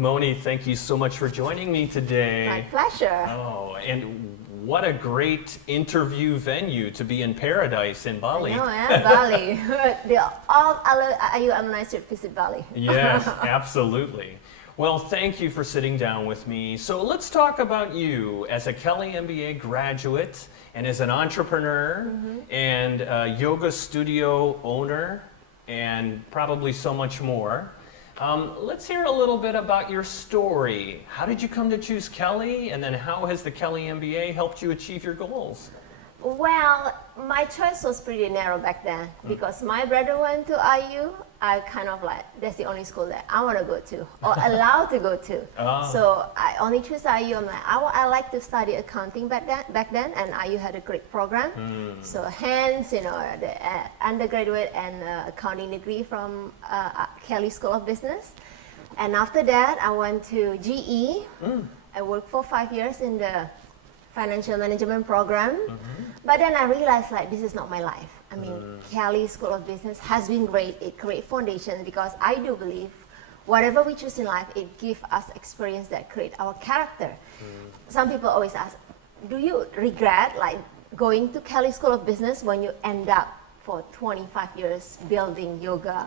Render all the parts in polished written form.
Mony, thank you so much for joining me today. My pleasure. Oh, and what a great interview venue to be in paradise in Bali. I know, yeah, Bali. All IU alumni should visit Bali. Yes, absolutely. Well, thank you for sitting down with me. So let's talk about you as a Kelley MBA graduate and as an entrepreneur and a yoga studio owner and probably so much more. Let's hear a little bit about your story. How did you come to choose Kelley, and then how has the Kelley MBA helped you achieve your goals? Well, my choice was pretty narrow back then because my brother went to IU. I kind of like, that's the only school that I want to go to or allowed to go to. So I only choose IU. I'm like, I like to study accounting back then, and IU had a great program. So hence, the undergraduate and accounting degree from Kelley School of Business. And after that, I went to GE. I worked for 5 years in the financial management program. But then I realized like this is not my life. I mean, Kelley School of Business has been great, a great foundation, because I do believe whatever we choose in life, it gives us experience that create our character. Some people always ask, do you regret like going to Kelley School of Business when you end up for 25 years building yoga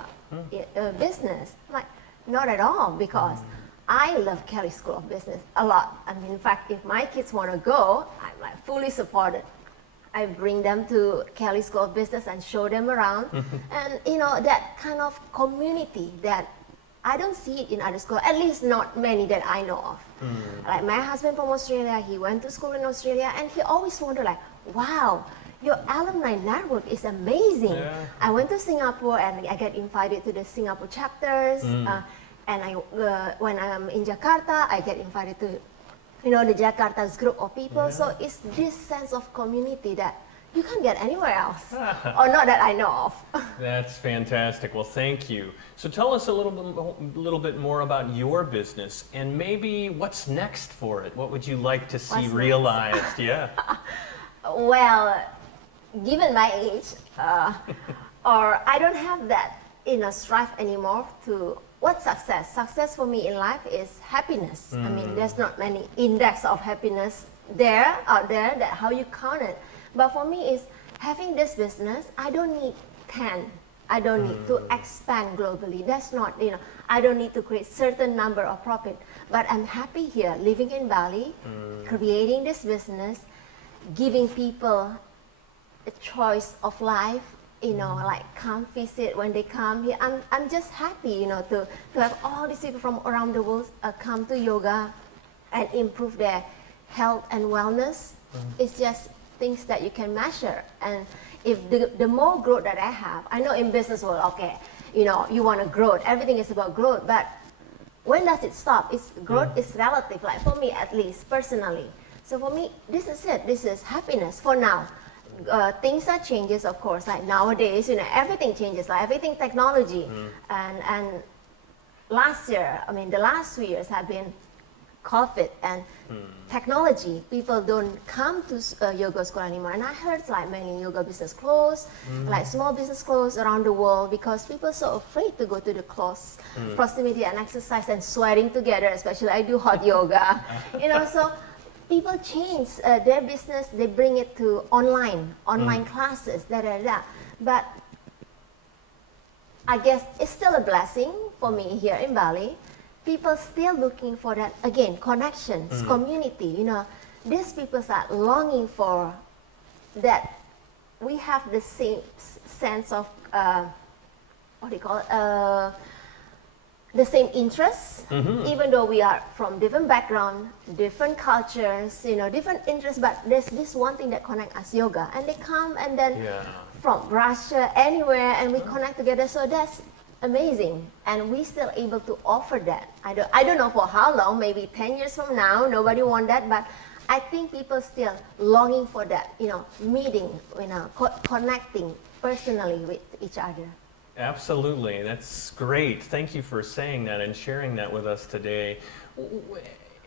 business? I'm like, not at all, because I love Kelley School of Business a lot. I mean, in fact, if my kids want to go, I'm like fully supported. I bring them to Kelley School of Business and show them around. And that kind of community that I don't see it in other schools, at least not many that I know of. Like my husband from Australia, he went to school in Australia, and he always wondered like, wow, your alumni network is amazing. Yeah. I went to Singapore and I get invited to the Singapore chapters. And when I'm in Jakarta, I get invited to the Jakarta's group of people. So it's this sense of community that you can't get anywhere else, or not that I know of. That's fantastic. Well, thank you. So tell us a little bit more about your business and maybe what's next for it. What would you like to see realized? Yeah. Well, given my age, or I don't have that strive anymore to. What's success? Success for me in life is happiness. I mean, there's not many index of happiness out there that how you count it. But for me, is having this business, I don't need 10. I don't need to expand globally. That's not, I don't need to create certain number of profit. But I'm happy here, living in Bali, creating this business, giving people a choice of life. Like come visit when they come here. I'm just happy, to have all these people from around the world come to yoga and improve their health and wellness. It's just things that you can measure. And if the more growth that I have, I know in business world, okay, you want to grow. Everything is about growth, but when does it stop? Growth is relative, like for me at least, personally. So for me, this is it. This is happiness for now. Things are changes, of course. Like nowadays, everything changes. Like everything technology, and last year, I mean, the last 2 years have been COVID and technology. People don't come to yoga school anymore. And I heard like many yoga business closed, like small business closed around the world because people are so afraid to go to the close proximity and exercise and sweating together. Especially I do hot yoga, so. People change their business, they bring it to online classes, But I guess it's still a blessing for me here in Bali. People still looking for that, again, connections, community, These people are longing for that. We have the same sense of, what do you call it? The same interests, even though we are from different background, different cultures, different interests, but there's this one thing that connects us, yoga. And they come and then from Russia, anywhere, and we connect together. So that's amazing. And we still able to offer that. I don't know for how long, maybe 10 years from now, nobody want that, but I think people still longing for that, meeting, connecting personally with each other. Absolutely. That's great. Thank you for saying that and sharing that with us today.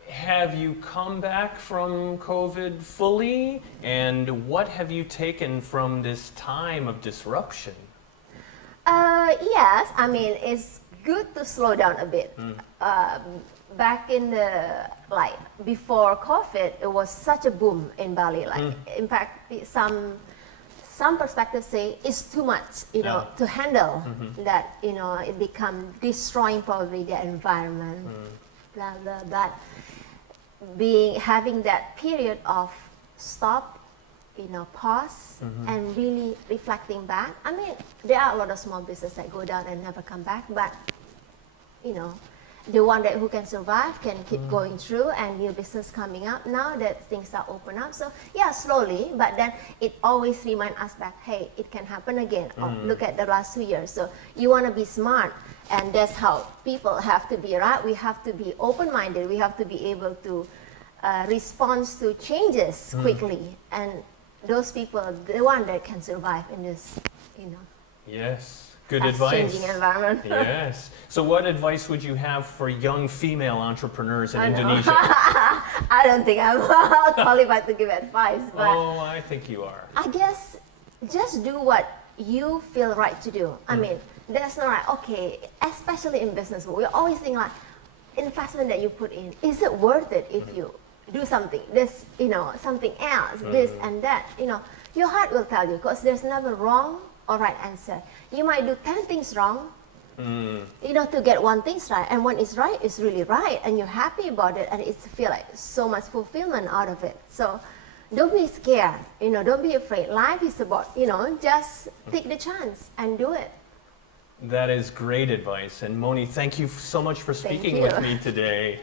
Have you come back from COVID fully? And what have you taken from this time of disruption? Yes. I mean, it's good to slow down a bit. back in the, like, before COVID, it was such a boom in Bali. Like, in fact, some perspectives say it's too much, you know, to handle, that, you know, it become destroying probably the environment, blah, blah, blah. Having that period of stop, you know, pause, and really reflecting back. I mean, there are a lot of small businesses that go down and never come back, but, you know, the one that who can survive can keep going through, and new business coming up now that things are open up. So yeah, slowly, but then it always reminds us back, hey, it can happen again. Or look at the last 2 years. So you want to be smart, and that's how people have to be, right? We have to be open-minded. We have to be able to respond to changes quickly, and those people, the one that can survive in this, you know. Yes. Good advice. Changing environment. Yes. So what advice would you have for young female entrepreneurs in Indonesia? I don't think I'm qualified to give advice, but Oh, I think you are. I guess just do what you feel right to do. I mean, there's no right, okay, especially in business, we always think like, investment that you put in, is it worth it if you do something, this, you know, something else, this and that, you know, your heart will tell you, because there's never wrong or right answer. You might do 10 things wrong, you know, to get one thing right. And when it's right, it's really right. And you're happy about it. And it's feel like so much fulfillment out of it. So don't be scared, you know, don't be afraid. Life is about, you know, just take the chance and do it. That is great advice. And Mony, thank you so much for speaking with me today.